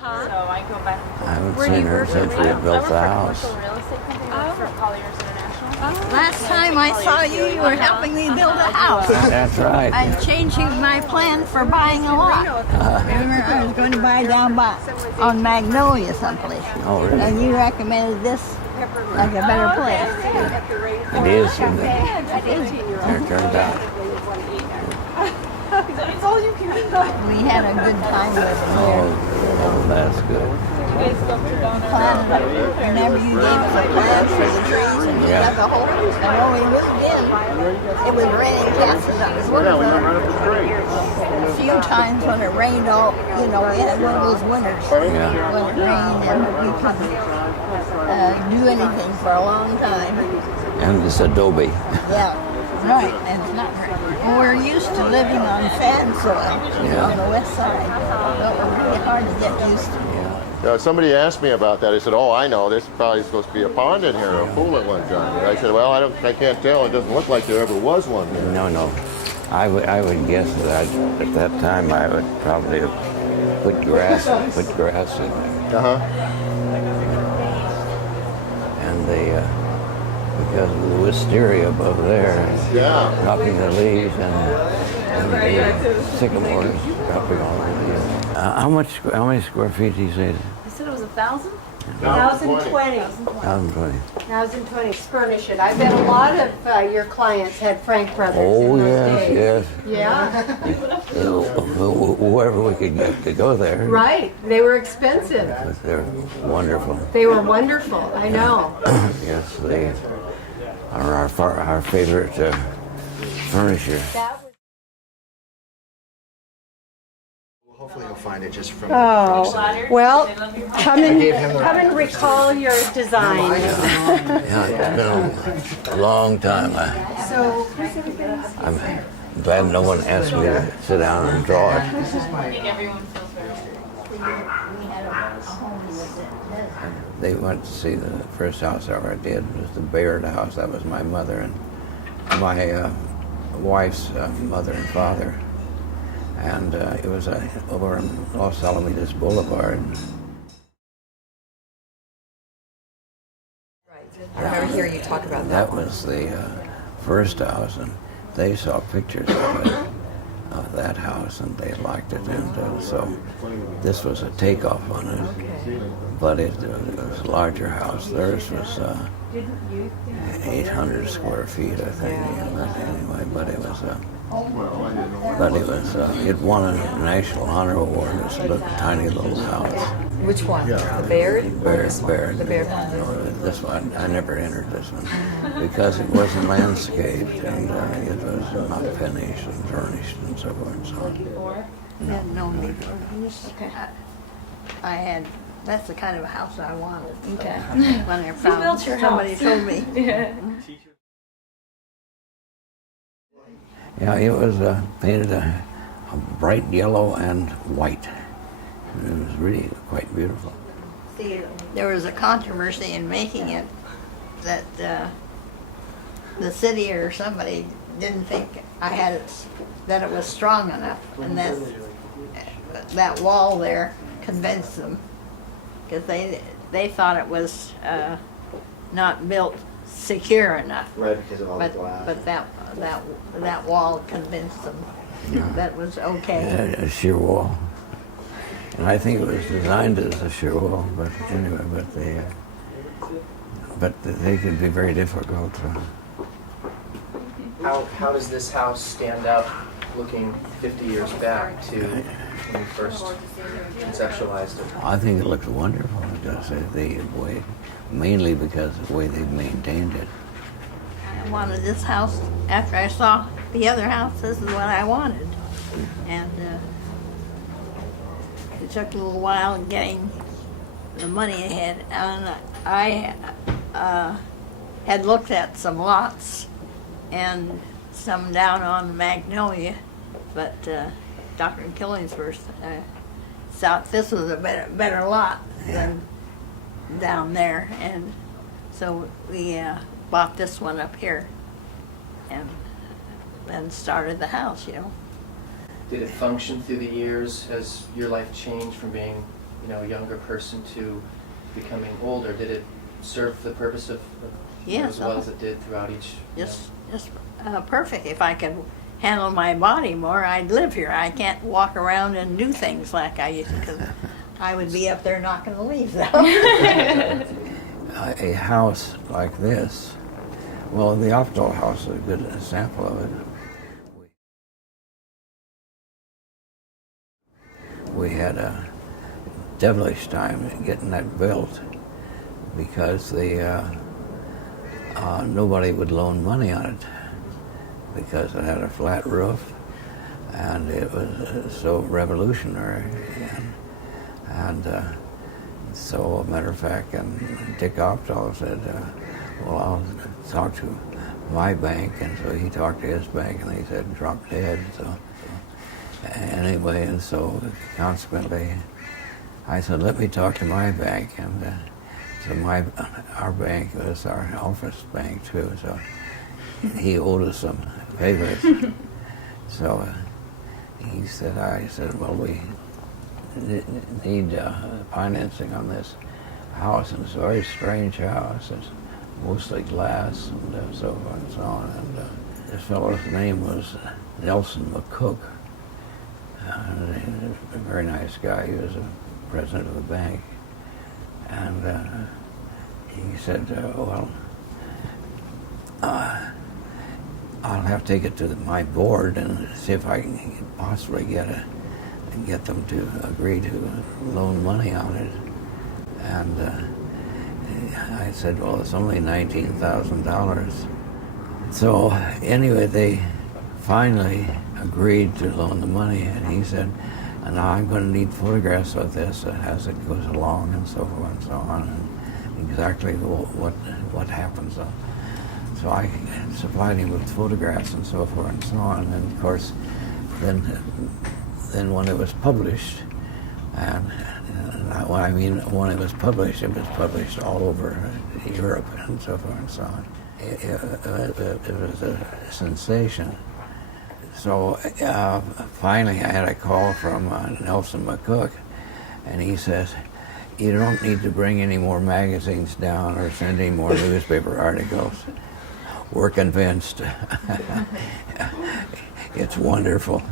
So I go back. I haven't seen her since we had built the house. I work for a commercial real estate company. I work for Colliers International. Last time I saw you, you were helping me build a house. That's right. I'm changing my plan for buying a lot. Remember, I was going to buy down by on Magnolia someplace. Oh, really? And you recommended this like a better place. It is. Isn't it? It is. There it turned out. It's all you can do. We had a good time with Baird. Oh, that's good. Whenever you gave us a plan for the trees and you dug a hole, and when we moved in, it was raining cats. I was one of the few times when it rained all, you know, we had one of those winters when it rained and you couldn't do anything for a long time. And it's adobe. Yeah, right, and it's not right. Well, we're used to living on sand soil on the west side, but we're really hard to get used to. Somebody asked me about that. I said, "Oh, I know. There's probably supposed to be a pond in here, a pool at one time." And I said, "Well, I can't tell. It doesn't look like there ever was one here." No. I would guess that at that time I would probably have put grass in there. And because of the wisteria above there, dropping the leaves and the sycamores dropping all the leaves. How many square feet do you say? I said it was 1,000? 1,020. 1,020. 1,020. It's furnish it. I bet a lot of your clients had Frank Brothers Oh, in those days. yes. Yeah, Whoever we could get to go there. right. They were expensive. But they're wonderful. They were wonderful. I know. Yes, they are our favorite furniture. Hopefully you'll find it just from Well, come and recall your design. Yeah, it's been a long time. I'm glad no one asked me to sit down and draw it. I think everyone feels very They went to see the first house I ever did. It was the Baird house. That was my mother and my wife's mother and father. And it was over on Los Cerritos Boulevard. I remember hearing you talk about that. That was the first house, and they saw pictures of that house, and they liked it. And so this was a takeoff on it, but it was a larger house. Theirs was 800 square feet, I think. Anyway, but it was. It won a National Honor Award. It was a tiny little house. Which one? The Baird? Baird. The Baird. No, this one, I never entered this one because it wasn't landscaped and it was not finished and furnished and so forth and so on. Had known me before. I had. That's the kind of a house I wanted. Okay. When I found somebody told me. Yeah, it was painted a bright yellow and white. It was really quite beautiful. See, there was a controversy in making it that the city or somebody didn't think I had it, that it was strong enough, and that wall there convinced them because they thought it was not built secure enough. Right, because of all the glass. But that wall convinced them that was okay. A sheer wall. And I think it was designed as a sheer wall, but anyway, but they could be very difficult. How does this house stand up looking 50 years back to when you first conceptualized it? I think it looks wonderful. Just the way, mainly because of the way they've maintained it. I wanted this house after I saw the other house. This is what I wanted, and it took a little while getting the money ahead. And I had looked at some lots and some down on Magnolia, but Dr. Killingsworth thought this was a better lot than down there, and so we bought this one up here and then started the house, you know. Did it function through the years as your life changed from being a younger person to becoming older? Did it serve the purpose of Yes, as well as it did throughout each? Just perfect. If I could handle my body more, I'd live here. I can't walk around and do things like I used to, because I would be up there knocking the leaves out. A house like this, well, the Optal house is a good example of it. We had a devilish time getting that built because nobody would loan money on it because it had a flat roof and it was so revolutionary. And so, a matter of fact, and Dick Optal said, well, I'll talk to my bank. And so he talked to his bank and they said, drop dead. So anyway, and so consequently, I said, let me talk to my bank. And so our bank was our office bank too, so he owed us some favors. So I said, well, we need financing on this house, and it's a very strange house. It's mostly glass and so forth and so on. And this fellow's name was Nelson McCook. A very nice guy. He was a president of the bank. And he said, well, I'll have to take it to my board and see if I can possibly get them to agree to loan money on it. And I said, well, it's only $19,000. So anyway, they finally agreed to loan the money, and he said, and now I'm going to need photographs of this as it goes along and so forth and so on, and exactly what happens. So I supplied him with photographs and so forth and so on, and of course, then when it was published, and when it was published all over Europe and so forth and so on. It was a sensation. So finally I had a call from Nelson McCook, and he says, you don't need to bring any more magazines down or send any more newspaper articles. We're convinced. It's wonderful.